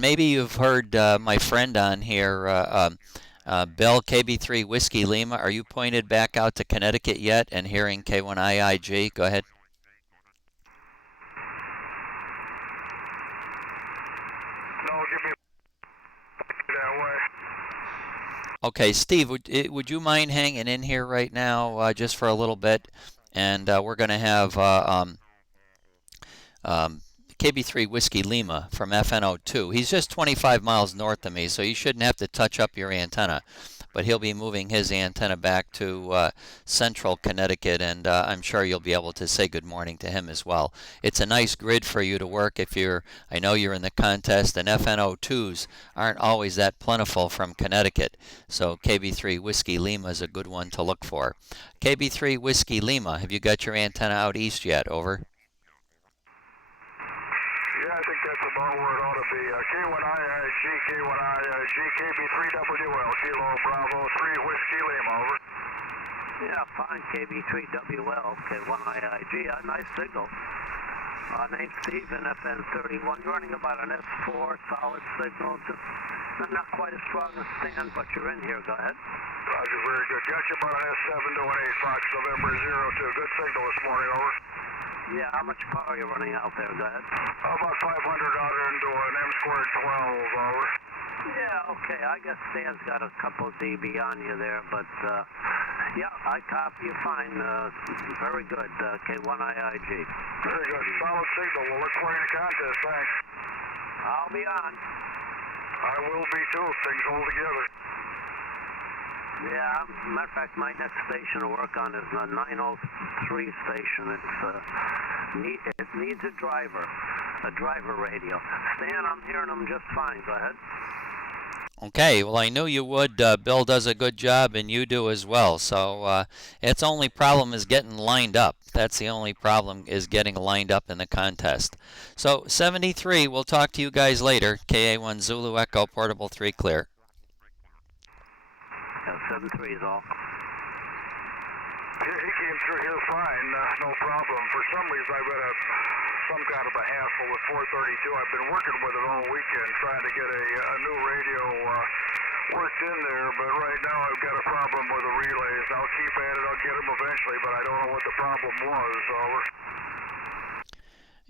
Maybe you've heard my friend on here, Bill, KB3 Whiskey Lima. Are you pointed back out to Connecticut yet and hearing K1IIG? Go ahead. No, give me that way. Okay, Steve, would you mind hanging in here right now just for a little bit? And we're going to have KB3 Whiskey Lima from FNO2. He's just 25 miles north of me, so you shouldn't have to touch up your antenna. But he'll be moving his antenna back to central Connecticut, and I'm sure you'll be able to say good morning to him as well. It's a nice grid for you to work if I know you're in the contest, and FNO2s aren't always that plentiful from Connecticut. So KB3 Whiskey Lima is a good one to look for. KB3 Whiskey Lima, have you got your antenna out east yet? Over. Yeah, I think that's about where it ought to be. K1IIG, K1IIG, KB3WL, Kilo Bravo 3 Whiskey Lima, over. Yeah, fine, KB3WL, K1IIG, a nice signal. Name's Steven, FN31, running about an S4, solid signal, just not quite as strong as Stan, but you're in here, go ahead. Roger, very good. Got you about an S7 to an 8 Fox November 02. Good signal this morning, over. Yeah, how much power are you running out there, go ahead? About 500 out into an M2 12, over. Yeah, okay, I guess Stan's got a couple dB on you there, but yeah, I copy you fine. Very good, K1IIG. Very good, solid signal. We'll look for you in the contest, thanks. I'll be on. I will be too if things hold together. Yeah, matter of fact, my next station to work on is the 903 station. It needs a driver radio. Stan, I'm hearing them just fine. Go ahead. Okay, well, I knew you would. Bill does a good job, and you do as well. So its only problem is getting lined up. That's the only problem, is getting lined up in the contest. So 73, we'll talk to you guys later. KA1 Zulu Echo, Portable 3 clear. 73 is all. He came through here fine, no problem. For some reason, I've got some kind of a hassle with 432. I've been working with it all weekend, trying to get a new radio worked in there, but right now I've got a problem with the relays. I'll keep at it, I'll get them eventually, but I don't know what the problem was, over.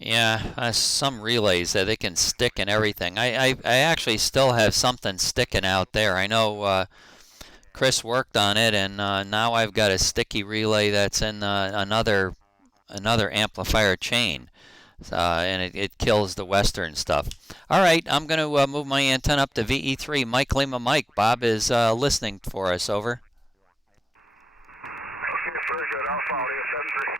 Yeah, some relays that they can stick and everything. I actually still have something sticking out there. I know Chris worked on it, and now I've got a sticky relay that's in another amplifier chain, and it kills the western stuff. All right, I'm going to move my antenna up to VE3. Mike Lima Mike. Bob is listening for us. Over. Okay, very good. I'll follow you. 73.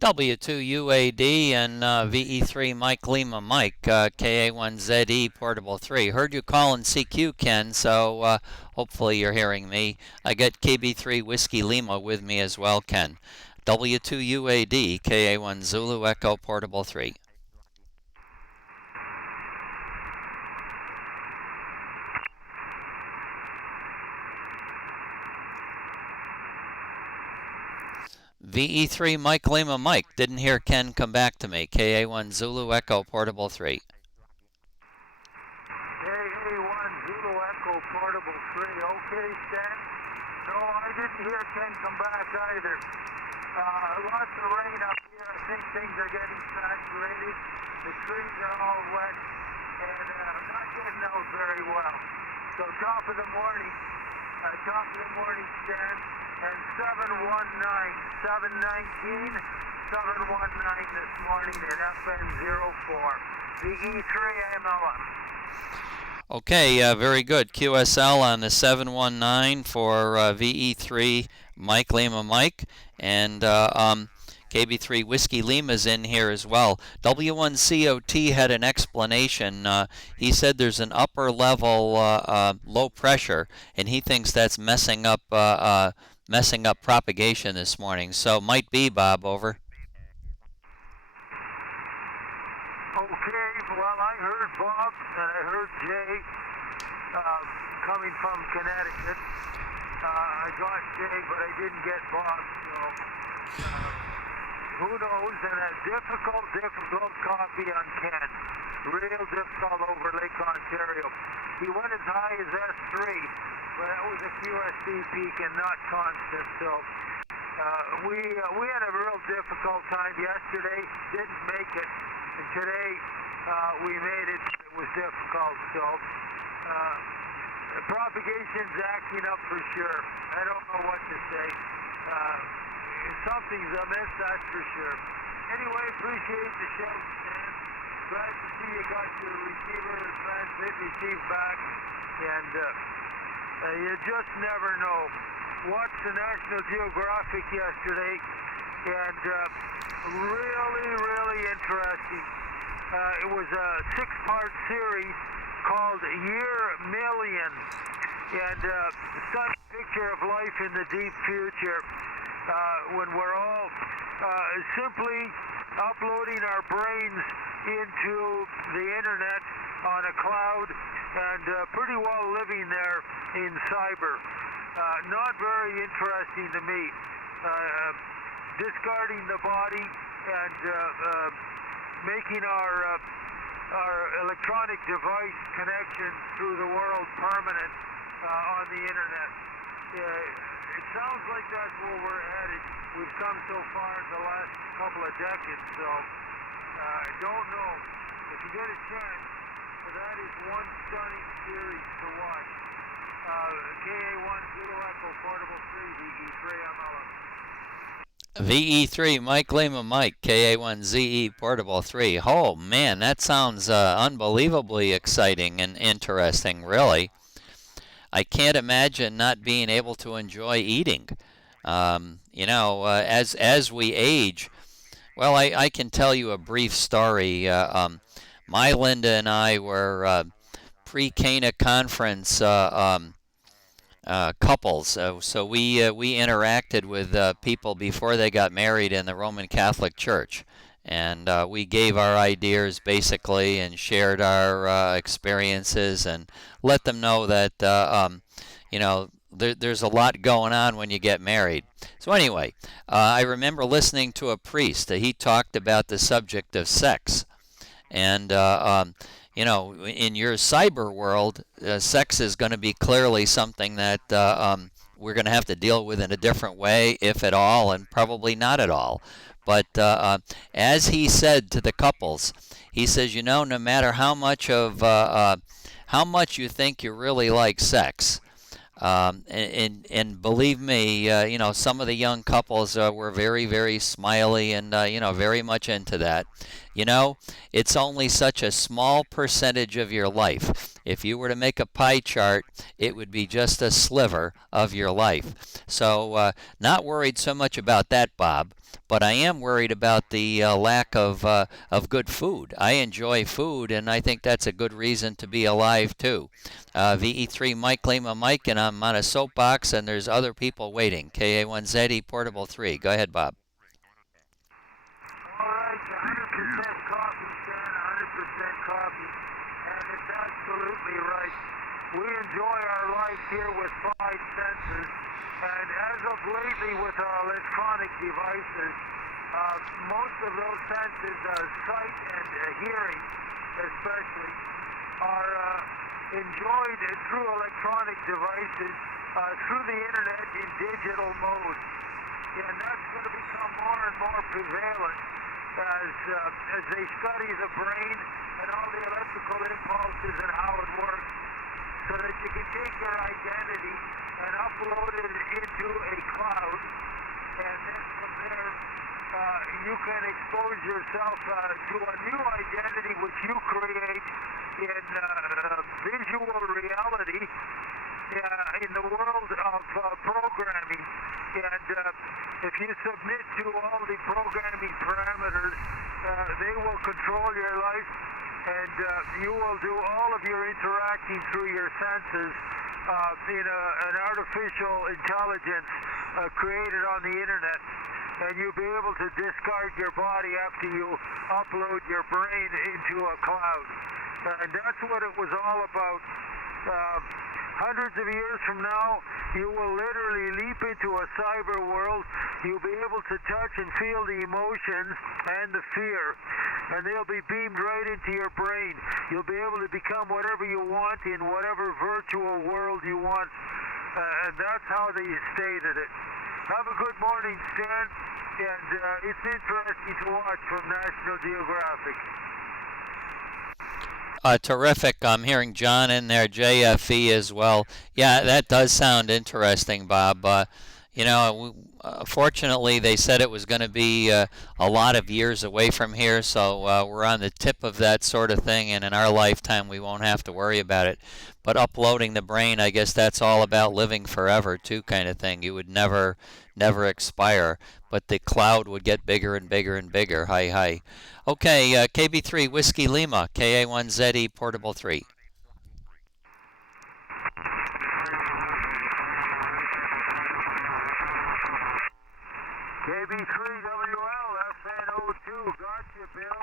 W2UAD and VE3 Mike Lima Mike, KA1ZE Portable 3. Heard you calling CQ, Ken, so hopefully you're hearing me. I got KB3 Whiskey Lima with me as well, Ken. W2UAD, KA1 Zulu Echo Portable 3. VE3 Mike Lima Mike. Didn't hear Ken come back to me. KA1 Zulu Echo Portable 3. KA1 Zulu Echo Portable 3. Okay, Stan. No, I didn't hear Ken come back either. Lots of rain up here. I think things are getting saturated. The trees are all wet and not getting out very well. So top of the morning, Stan. And 719 this morning at FN04, VE3 AMLM. Okay, very good. QSL on the 719 for VE3 Mike Lima Mike. And KB3 Whiskey Lima's in here as well. W1COT had an explanation. He said there's an upper level low pressure, and he thinks that's messing up propagation this morning. So might be, Bob. Over. Okay, well, I heard Bob and I heard Jay coming from Connecticut. I got Jay, but I didn't get Bob, so who knows? And a difficult copy on Ken. Real difficult over Lake Ontario. He went as high as S3, but that was a QSC peak and not constant, so we had a real difficult time yesterday, didn't make it, and today we made it. It was difficult, so propagation's acting up for sure. I don't know what to say. Something's amiss, that's for sure. Anyway, appreciate the show, Stan. Glad to see you got your receiver transmit received back, and you just never know. Watched the National Geographic yesterday, and really interesting. It was a 6-part series called Year Million, and stunning picture of life in the deep future, when we're all simply uploading our brains into the internet on a cloud and pretty well living there in cyber. Not very interesting to me. Discarding the body and making our electronic device connection through the world permanent on the internet. It sounds like that's where we're headed. We've come so far in the last couple of decades, so I don't know. If you get a chance, that is one stunning series to watch. KA1 Zulu Echo Portable 3 VE3 MLO. VE3 Mike Lima Mike KA1ZE Portable 3. Oh man, that sounds unbelievably exciting and interesting, really. I can't imagine not being able to enjoy eating. As we age, well, I can tell you a brief story. My Linda and I were pre-Cana conference couples, so we interacted with people before they got married in the Roman Catholic Church, and we gave our ideas basically and shared our experiences and let them know that there's a lot going on when you get married. So anyway, I remember listening to a priest. He talked about the subject of sex, and in your cyber world, sex is going to be clearly something that we're going to have to deal with in a different way, if at all, and probably not at all. But as he said to the couples, he says, no matter how much you think you really like sex, and believe me, some of the young couples were very, very smiley and very much into that. It's only such a small percentage of your life. If you were to make a pie chart, it would be just a sliver of your life. So not worried so much about that, Bob, but I am worried about the lack of good food. I enjoy food, and I think that's a good reason to be alive, too. VE3 Mike Lima Mike, and I'm on a soapbox, and there's other people waiting. KA1ZE Portable 3. Go ahead, Bob. All right, 100% coffee, Stan, 100% coffee, and it's absolutely right. We enjoy our life here with 5 senses, and as of lately with our electronic devices, most of those senses, sight and hearing especially, are enjoyed through electronic devices, through the internet in digital mode. And that's going to become more and more prevalent as they study the brain and all the electrical impulses and how it works, so that you can take your identity and upload it into a cloud, and then from there you can expose yourself to a new identity which you create in visual reality in the world of programming. And if you submit to all the programming parameters, they will control your life, and you will do all of your interacting through your senses in an artificial intelligence created on the internet. And you'll be able to discard your body after you upload your brain into a cloud. And that's what it was all about. Hundreds of years from now, you will literally leap into a cyber world. You'll be able to touch and feel the emotions and the fear, and they'll be beamed right into your brain. You'll be able to become whatever you want in whatever virtual world you want, and that's how they stated it. Have a good morning, Stan, and it's interesting to watch from National Geographic. Terrific. I'm hearing John in there, JFE as well. Yeah, that does sound interesting, Bob. Fortunately, they said it was going to be a lot of years away from here, so we're on the tip of that sort of thing, and in our lifetime, we won't have to worry about it. But uploading the brain, I guess that's all about living forever, too, kind of thing. You would never expire, but the cloud would get bigger and bigger and bigger. Hi. Okay, KB3 Whiskey Lima, KA1ZE Portable 3. KB3WL, FN02, got you, Bill.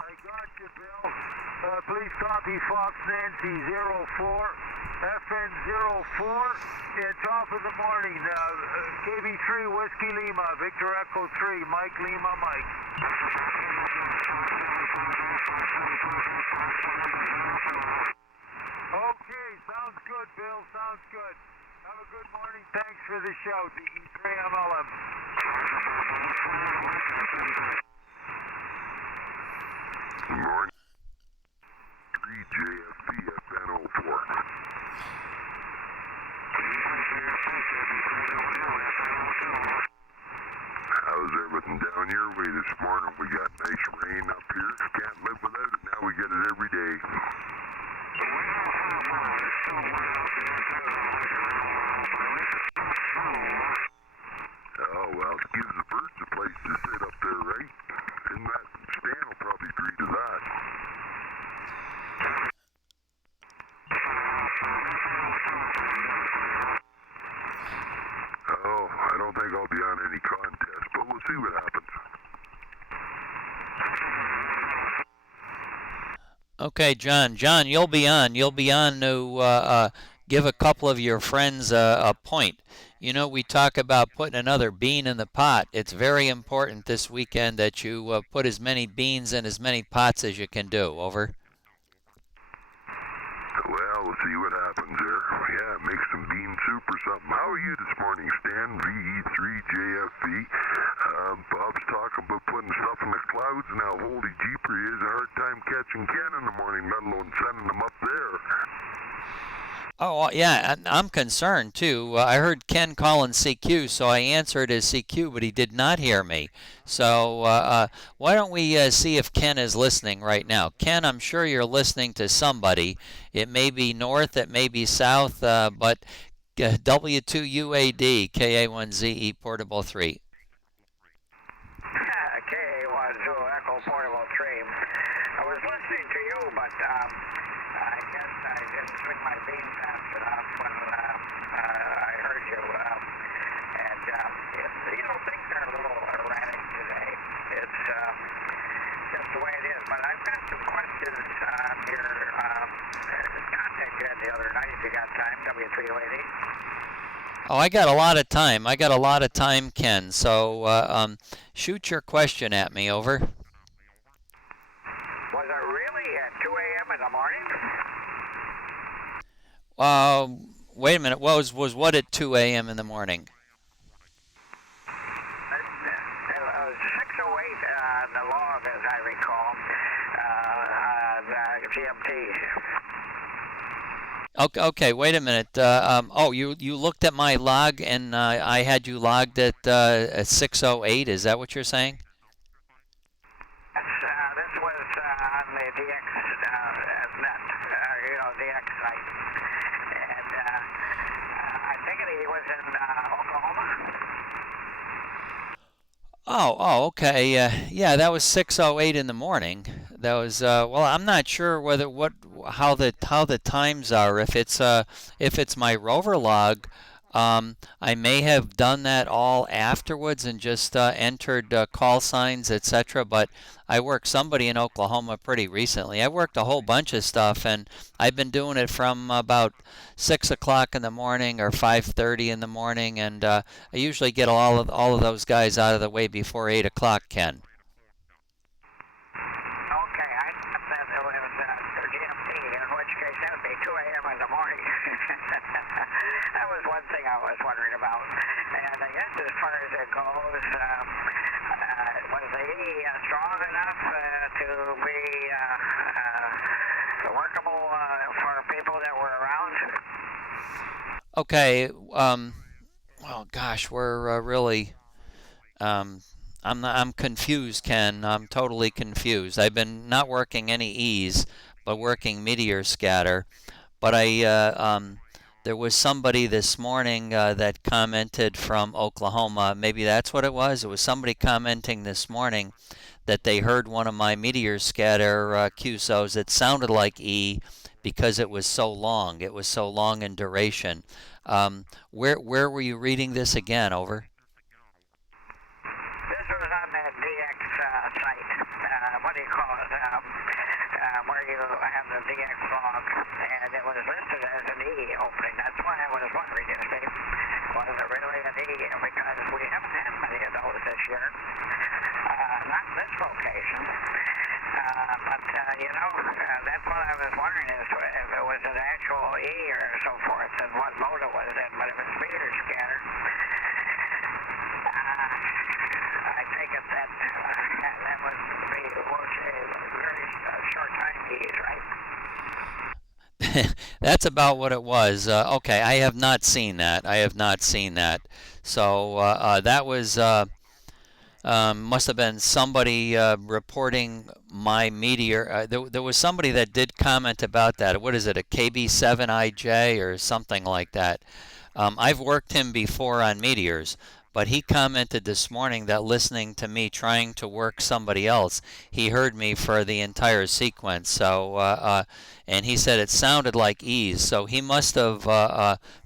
I got you, Bill. Please copy Fox Nancy 04, FN04, and top of the morning. KB3 Whiskey Lima, Victor Echo 3, Mike Lima, Mike. Okay, sounds good, Bill, sounds good. Have a good morning. Thanks for the show, DE3MLM. Good morning. 3JFP FN04. How's everything down your way this morning? We got nice rain up here. Can't live without it. Now we get it every day. Oh, well, it gives the birds a place to sit up there, right? And that Stan will probably agree to that. Oh, I don't think I'll be on any contest, but we'll see what happens. Okay, John. John, you'll be on. You'll be on to give a couple of your friends a point. You know, we talk about putting another bean in the pot. It's very important this weekend that you put as many beans in as many pots as you can do. Over. Well, we'll see what happens there. Yeah, make some bean soup or something. How are you this morning, Stan? VE3JFV. Bob's talking about putting stuff in the clouds now. Holy jeeper, he has a hard time catching Ken in the morning, let alone sending them up there. Oh, yeah, I'm concerned, too. I heard Ken calling CQ, so I answered as CQ, but he did not hear me. So why don't we see if Ken is listening right now. Ken, I'm sure you're listening to somebody. It may be north, it may be south, but W2UAD, KA1ZE Portable 3. KA10 Echo Portable 3. I was listening to you, but I guess I didn't swing my beam fast enough when I heard you. Things are a little erratic today. It's just the way it is. But I've got some questions on your contact you had the other night, if you got time, W308. Oh, I got a lot of time. Ken. So shoot your question at me. Over. Was it really at 2 a.m. in the morning? Wait a minute. Was what at 2 a.m. in the morning? It was 6:08 on the log, as I recall, GMT. Okay, wait a minute. You looked at my log, and I had you logged at 6:08. Is that what you're saying? This was on the DX net, DX site, and I think he was in Oklahoma. Okay. Yeah, that was 6:08 in the morning. That was well, I'm not sure whether what how the times are. If it's my rover log, I may have done that all afterwards and just entered call signs, etc. But I worked somebody in Oklahoma pretty recently. I worked a whole bunch of stuff, and I've been doing it from about 6 o'clock in the morning or 5:30 in the morning, and I usually get all of those guys out of the way before 8 o'clock, Ken. Okay, I thought that it was GMT, in which case that would be 2 a.m. in the morning. That was one thing I was wondering about. And I guess as far as it goes, was the E strong enough to be workable for people that were around? Okay. Oh gosh, we're really. I'm confused, Ken. I'm totally confused. I've been not working any E's, but working meteor scatter. But there was somebody this morning that commented from Oklahoma. Maybe that's what it was. It was somebody commenting this morning that they heard one of my meteor scatter QSOs. It sounded like E because it was so long. It was so long in duration. Where were you reading this again? Over. This was on that DX site. What do you call it? Where you have the DX log, and it was listed as an E opening. That's why I was wondering, you see, was it really an E? Because we haven't had many of those this year. Not this location. That's what I was wondering is if it was an actual E or so forth and what mode it was in. But if it's meter scatter, I take it that would be, we'll say, very short time E's, right? That's about what it was. Okay, I have not seen that. I have not seen that. So that was must have been somebody reporting my meteor. There was somebody that did comment about that. What is it, a KB7IJ or something like that? I've worked him before on meteors, but he commented this morning that listening to me trying to work somebody else, he heard me for the entire sequence. So, and he said it sounded like E's. So he must have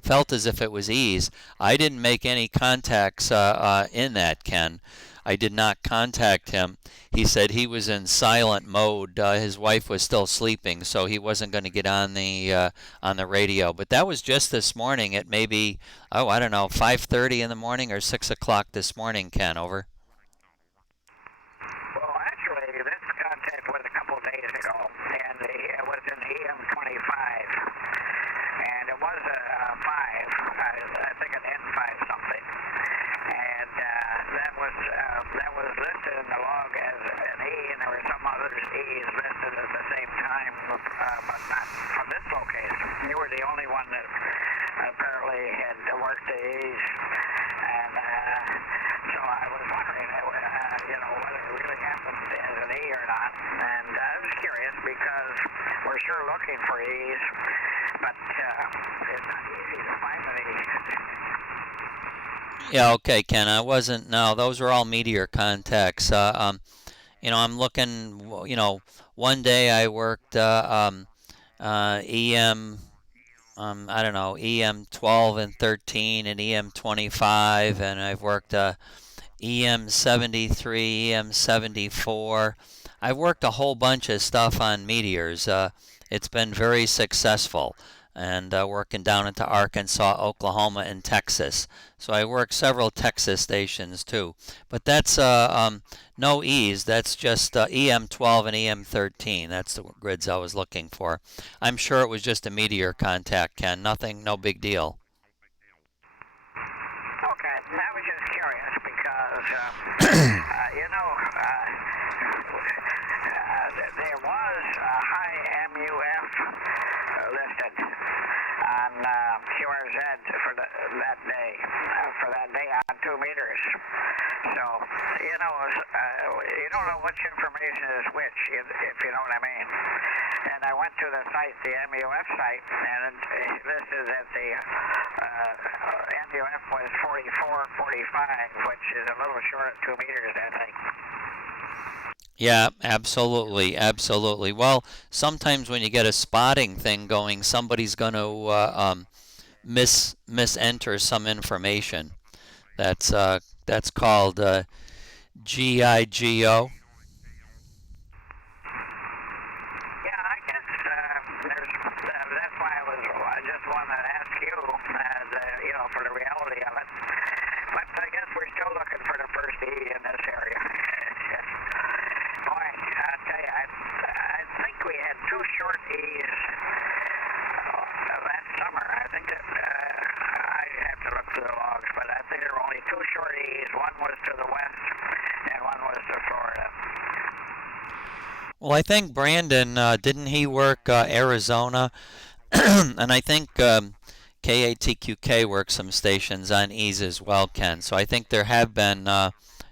felt as if it was E's. I didn't make any contacts in that, Ken. I did not contact him. He said he was in silent mode. His wife was still sleeping, so he wasn't going to get on the radio. But that was just this morning at maybe, oh, I don't know, 5:30 in the morning or 6 o'clock this morning, Ken. Over. Well, actually, this contact was a couple of days ago, and it was in EM25, and it was a 5, I think an N5 something, and that was listed in the log as an E, and there were some other E's listed at the same time, but not from this location. You were the only one that apparently had worked the E's, and so I was wondering, whether it really happened as an E or not. And I was curious because we're sure looking for E's, but it's not easy to find an E. Yeah, okay, Ken. I wasn't. No, those were all meteor contacts. I'm looking. One day I worked EM. I don't know, EM 12 and 13 and EM 25, and I've worked EM 73, EM 74. I've worked a whole bunch of stuff on meteors. It's been very successful, and working down into Arkansas, Oklahoma, and Texas. So I work several Texas stations too. But that's no E's. That's just EM12 and EM13. That's the grids I was looking for. I'm sure it was just a meteor contact, Ken. Nothing, no big deal. Okay, I was just curious because, there was a high MUF listed on QRZ for that day on 2 meters. So, you don't know which information is which, if you know what I mean. And I went to the site, the MUF site, and it listed that the MUF was 40 44, 45, which is a little short of 2 meters, I think. Yeah, absolutely, absolutely. Well, sometimes when you get a spotting thing going, somebody's going to misenter some information. That's called GIGO. Yeah, I guess that's why I just wanted to ask you, for the reality of it. But I guess we're still looking for the first E in this area. Boy, I tell you, I think we had 2 short E's last summer. I think that I have to look through the logs, but I think there were only 2 short E's. One was to the west, and one was to Florida. Well, I think Brandon, didn't he work Arizona? And I think KATQK worked some stations on E's as well, Ken. So I think there have been,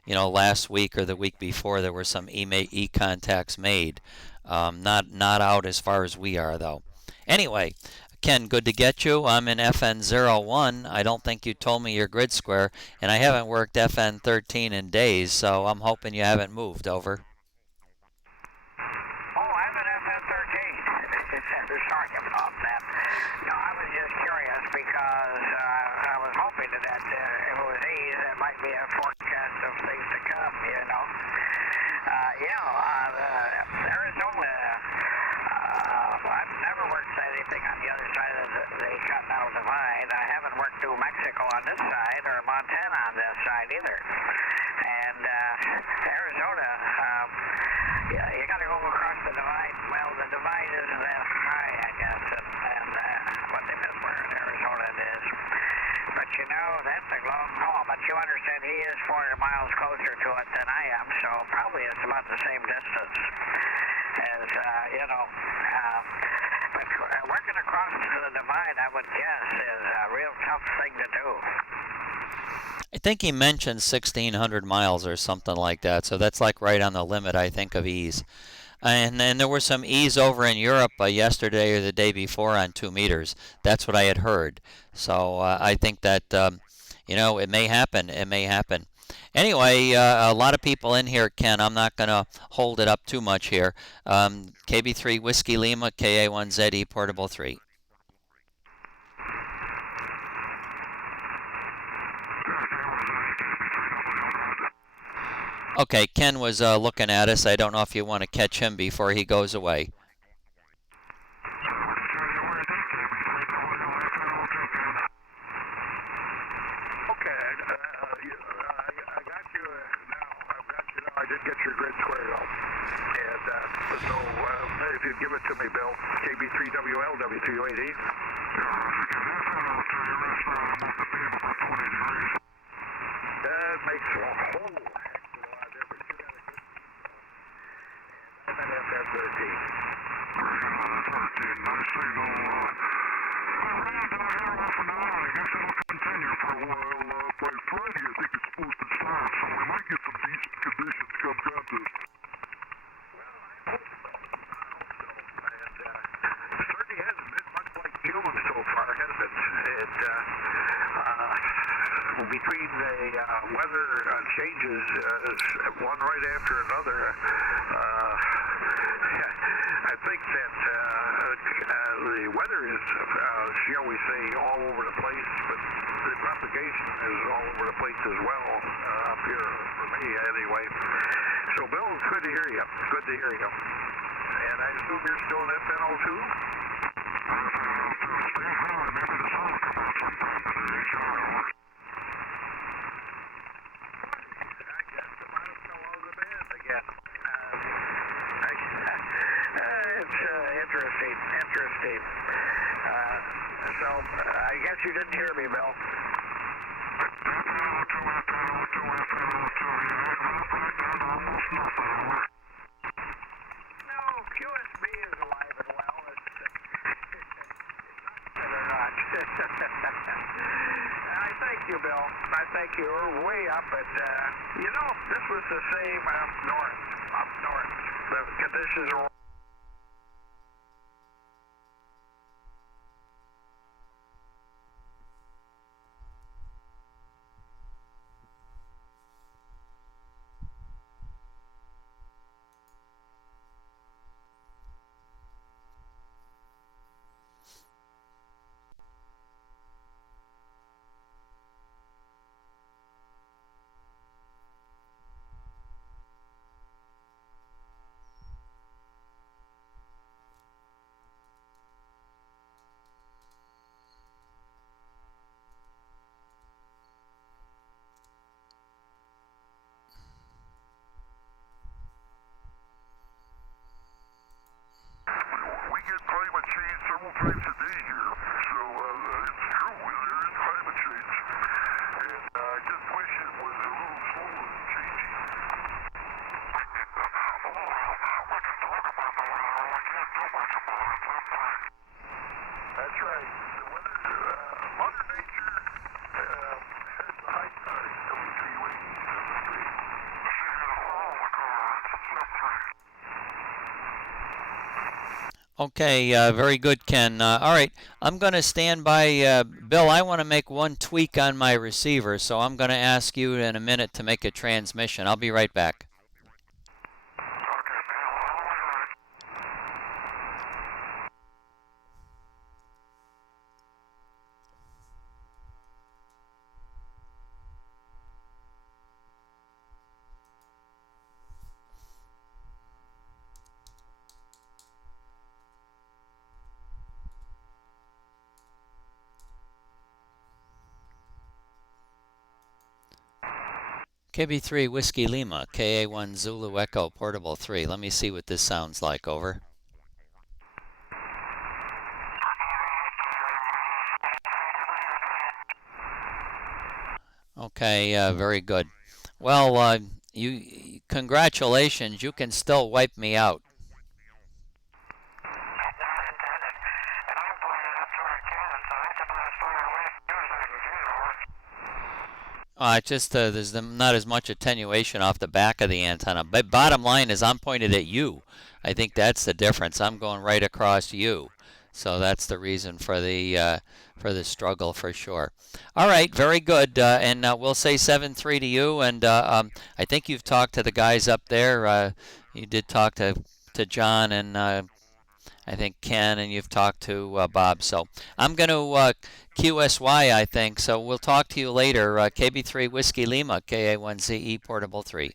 last week or the week before, there were some E contacts made. Not out as far as we are, though. Anyway, Ken, good to get you. I'm in FN01. I don't think you told me your grid square, and I haven't worked FN13 in days, so I'm hoping you haven't moved over. Sorry about that. No, I was just curious because I was hoping that if it was E's, it might be a forecast of things to come, Arizona, I've never worked anything on the other side of the Continental Divide. I haven't worked New Mexico on this side or Montana on this side either. And Arizona, you got to go across the divide. Well, the divide isn't that high, I guess, and what they miss where in Arizona it is. But that's a long haul. But you understand he is 400 miles closer to it than I am, so probably it's about the same distance as, but working across the divide, I would guess, is a real tough thing to do. I think he mentioned 1,600 miles or something like that, so that's like right on the limit, I think, of E's. And then there were some E's over in Europe yesterday or the day before on 2 meters. That's what I had heard. So I think that, it may happen. It may happen. Anyway, a lot of people in here, Ken. I'm not going to hold it up too much here. KB3 Whiskey Lima, KA1ZE Portable 3. Okay, Ken was looking at us. I don't know if you want to catch him before he goes away. Okay, I got you now. I've got you now. I did get your grid squared out. And so if you'd give it to me, Bill, KB3WL, W280. That makes a whole heck of a lot of difference. You got a good. I'm at FN13. Nice signal. I guess it'll continue for a while. By Friday, I think it's supposed to start, so we might get some decent conditions come contest. Well, I hope so. And it certainly hasn't been much like June so far, has it? Between the weather changes, one right after another, I think that the weather is, shall we say, all over the place, but the propagation is all over the place as well, up here, for me anyway. So, Bill, it's good to hear you. Good to hear you. And I assume you're still in FN02? Maybe the sun will come out sometime today. Interesting. So, I guess you didn't hear me, Bill. No, QSB is alive and well. They're not. I thank you, Bill. I thank you. We're way up, and this was the same up north. The conditions are Okay, very good, Ken. All right, I'm going to stand by. Bill, I want to make one tweak on my receiver, so I'm going to ask you in a minute to make a transmission. I'll be right back. KB3 Whiskey Lima, KA1 Zulu Echo Portable 3. Let me see what this sounds like. Over. Okay, very good. Well, congratulations. You can still wipe me out. Just there's not as much attenuation off the back of the antenna. But bottom line is I'm pointed at you. I think that's the difference. I'm going right across you. So that's the reason for the struggle for sure. All right, very good. And we'll say 7-3 to you. And I think you've talked to the guys up there. You did talk to John and I think Ken, and you've talked to Bob. So I'm going to QSY, I think. So we'll talk to you later. KB3 Whiskey Lima, KA1ZE Portable 3.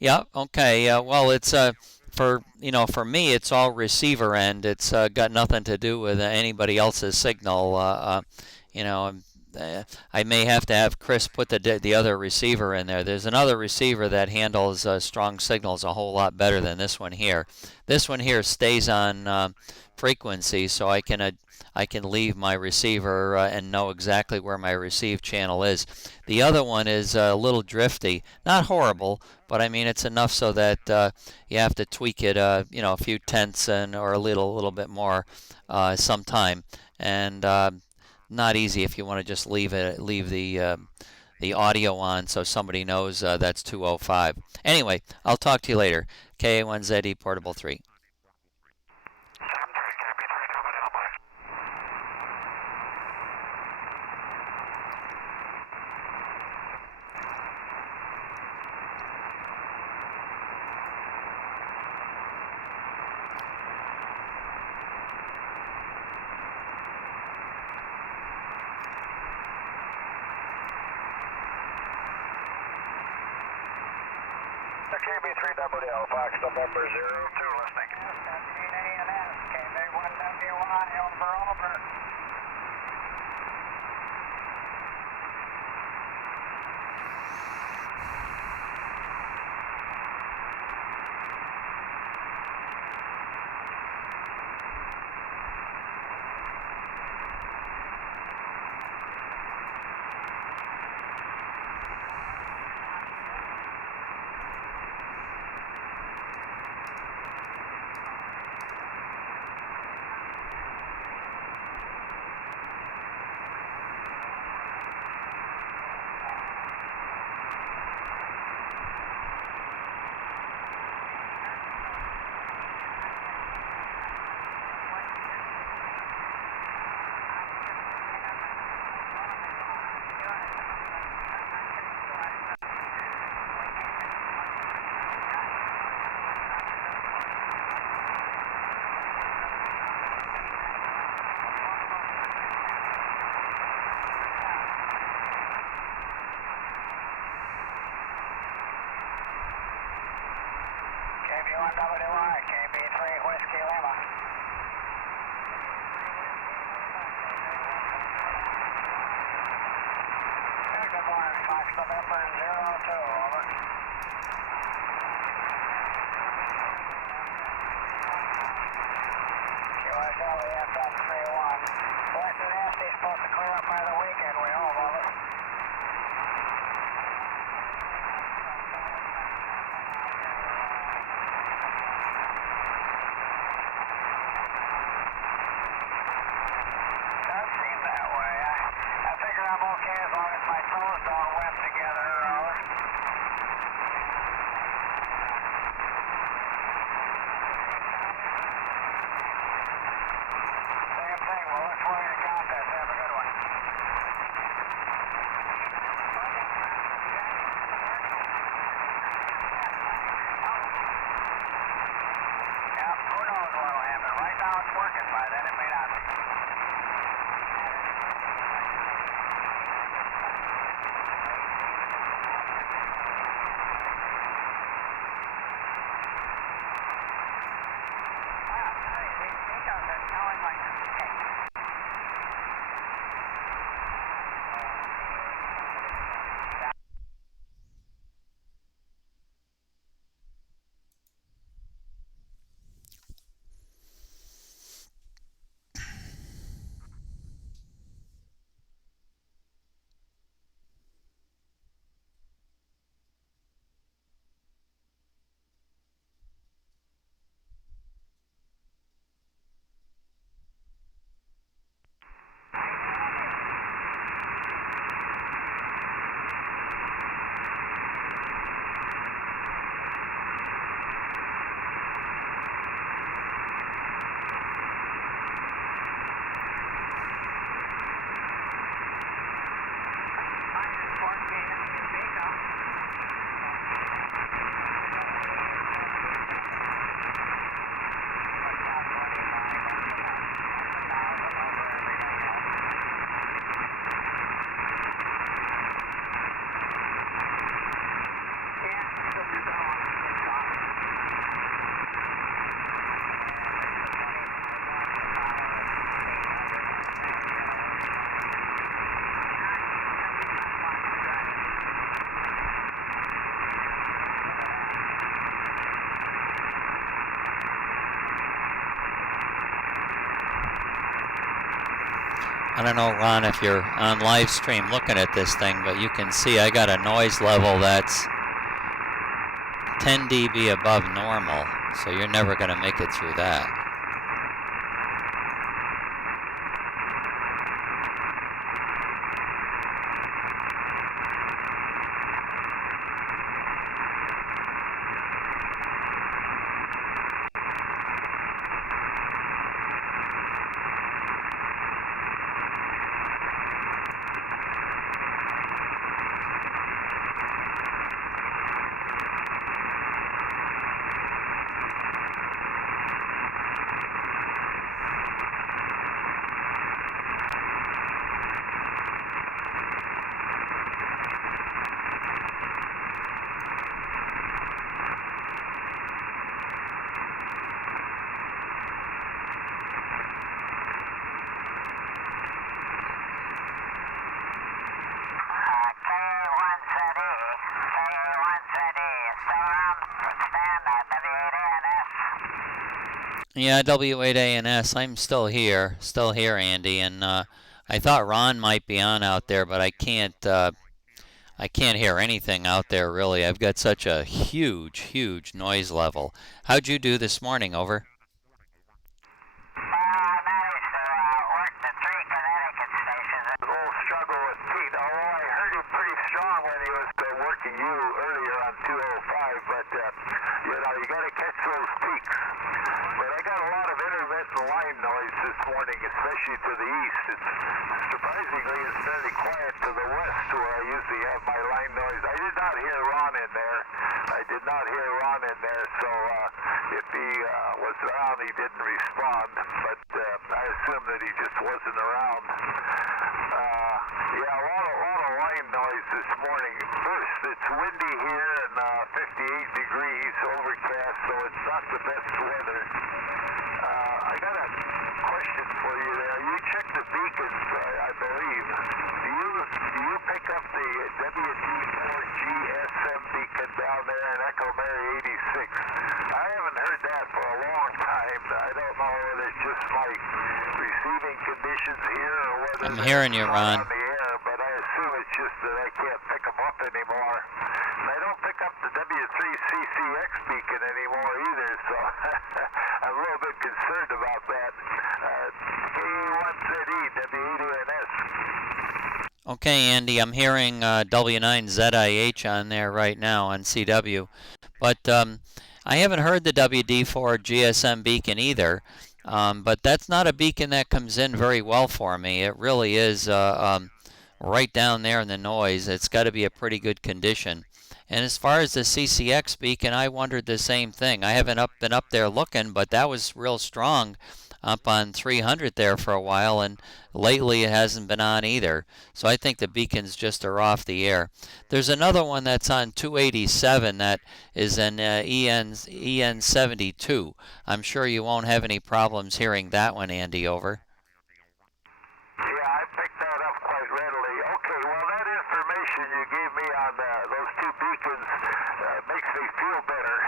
Yeah. Okay. Well, it's for me, it's all receiver end. It's got nothing to do with anybody else's signal. You know, I may have to have Chris put the other receiver in there. There's another receiver that handles strong signals a whole lot better than this one here. This one here stays on frequency, so I can leave my receiver and know exactly where my receive channel is. The other one is a little drifty, not horrible, but I mean it's enough so that you have to tweak it, a few tenths or a little bit more sometime, and not easy if you want to just leave the audio on so somebody knows that's 205. Anyway, I'll talk to you later. KA1ZE Portable 3. KB3WL, Fox November 02, listening. 15 ANS, KB1WY, over. KB1WY, KB3 Whiskey Lima. Good morning, Fox November 02, over. QSL, FM 31. West and Nasty's supposed to clear up by the weekend, we hope, over. I don't know, Ron, if you're on live stream looking at this thing, but you can see I got a noise level that's 10 dB above normal, so you're never going to make it through that. Yeah, W8ANS. I'm still here, Andy, and I thought Ron might be on out there, but I can't hear anything out there really. I've got such a huge noise level. How'd you do this morning? Over. I managed to work the 3 Connecticut stations. A little struggle with Pete, although I heard him pretty strong when he was working you earlier on 205, but you got to catch those peaks. But I got a lot of intermittent line noise this morning, especially to the east. Surprisingly, it's fairly quiet to the west where I usually have my line noise. I did not hear Ron in there. So if he was around, he didn't respond. But I assume that he just wasn't around. Yeah, a lot of line noise this morning. First, it's windy here and 58 degrees, overcast, so it's not the best weather. I got a question for you there. You checked the beacons, I believe. Do you pick up the WD4 GSM beacon down there in Echo Mary 86? I haven't heard that for a long time. I don't know whether it's just my receiving conditions here or whether I'm hearing you, Ron. on the air, but I assume it's just that I can't pick them up anymore. And I don't pick up the W3CCX beacon anymore either, so I'm a little bit concerned about that. KA1ZE, W8ANS. Okay, Andy, I'm hearing W9ZIH on there right now on CW, but I haven't heard the WD4 GSM beacon either. But that's not a beacon that comes in very well for me. It really is right down there in the noise. It's got to be a pretty good condition. And as far as the CCX beacon, I wondered the same thing. I haven't been up there looking, but that was real strong up on 300 there for a while, and lately it hasn't been on either. So I think the beacons just are off the air. There's another one that's on 287 that is an EN72. I'm sure you won't have any problems hearing that one, Andy, over. Yeah, I picked that up quite readily. Okay, well, that information you gave me on those 2 beacons makes me feel better.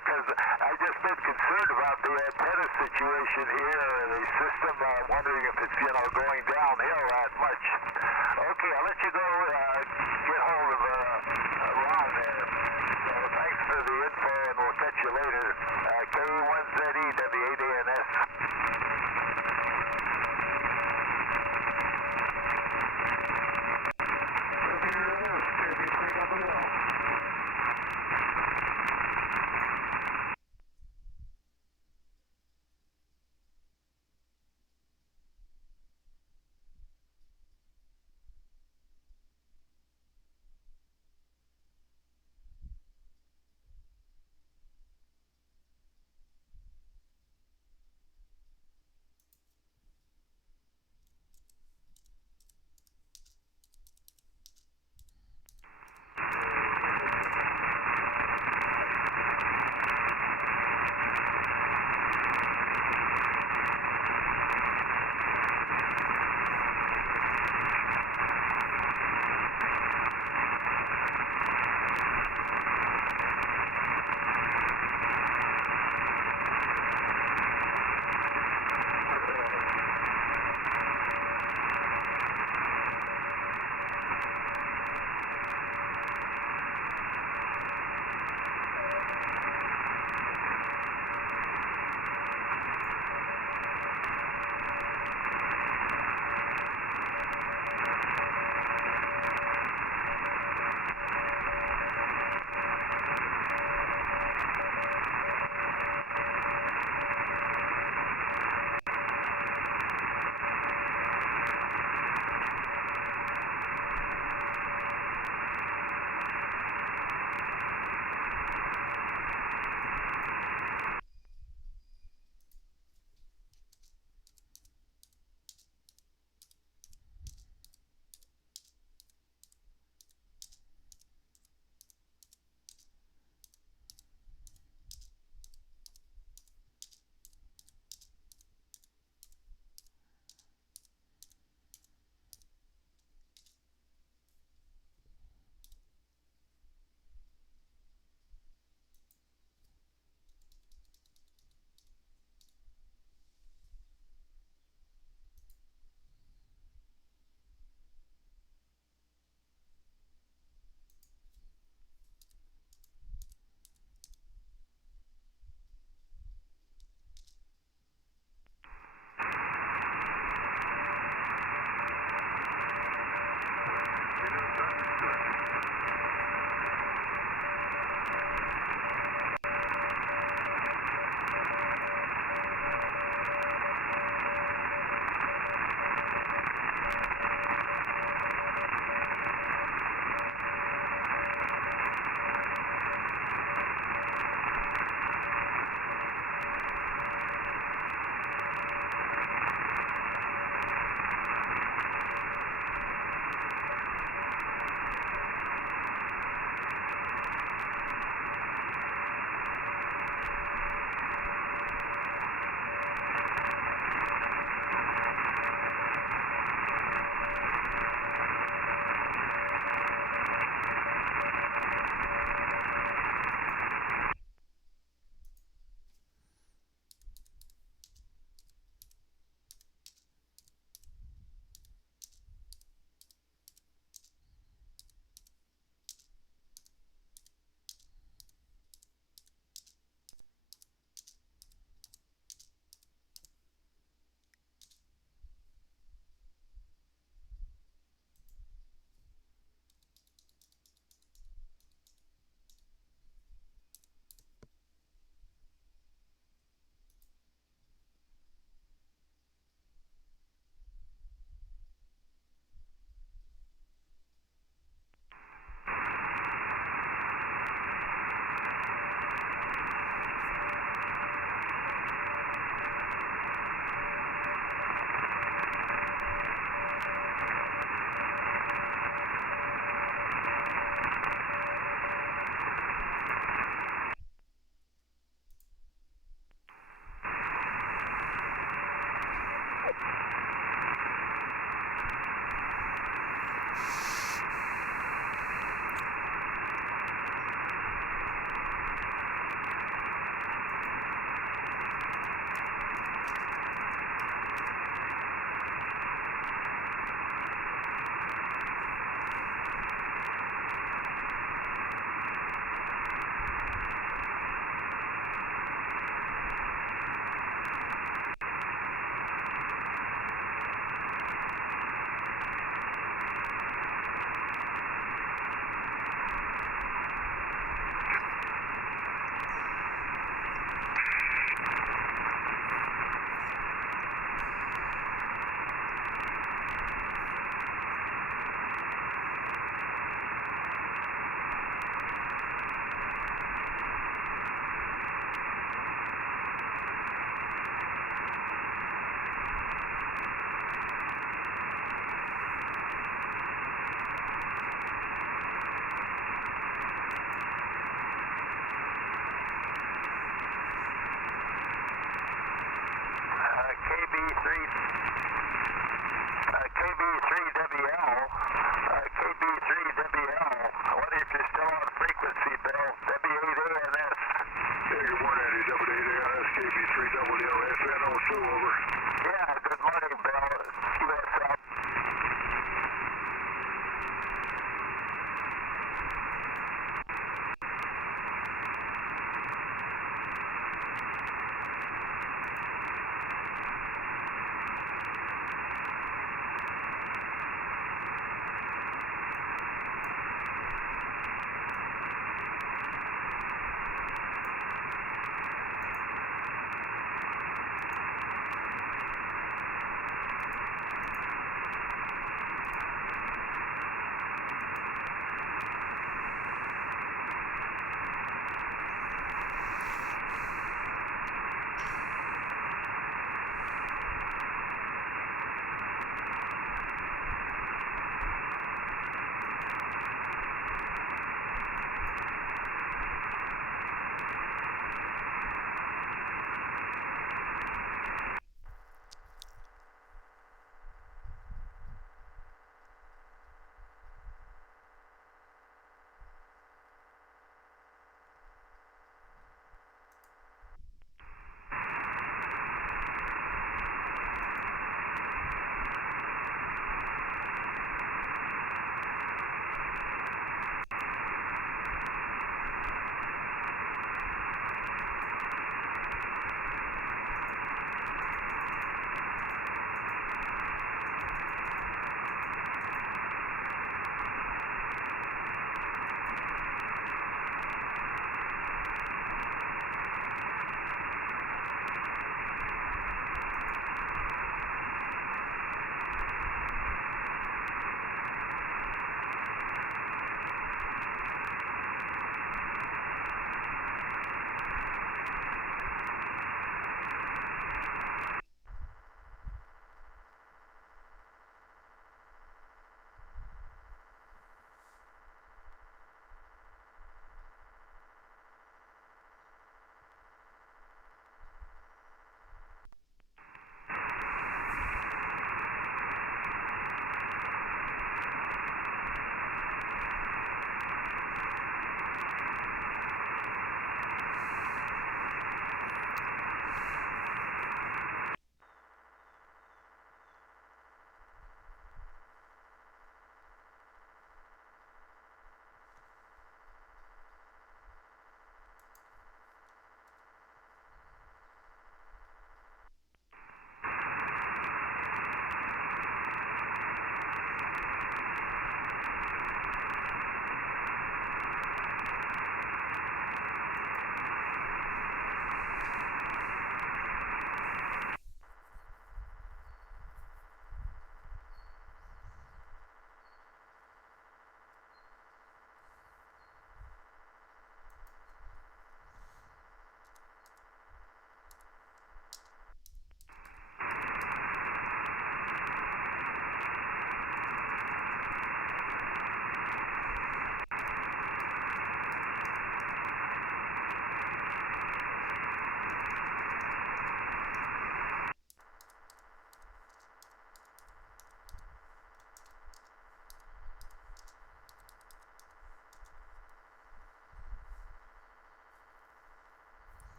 Because I just been concerned about the antenna situation here, the system, wondering if it's, going downhill that much. Okay, I'll let you go.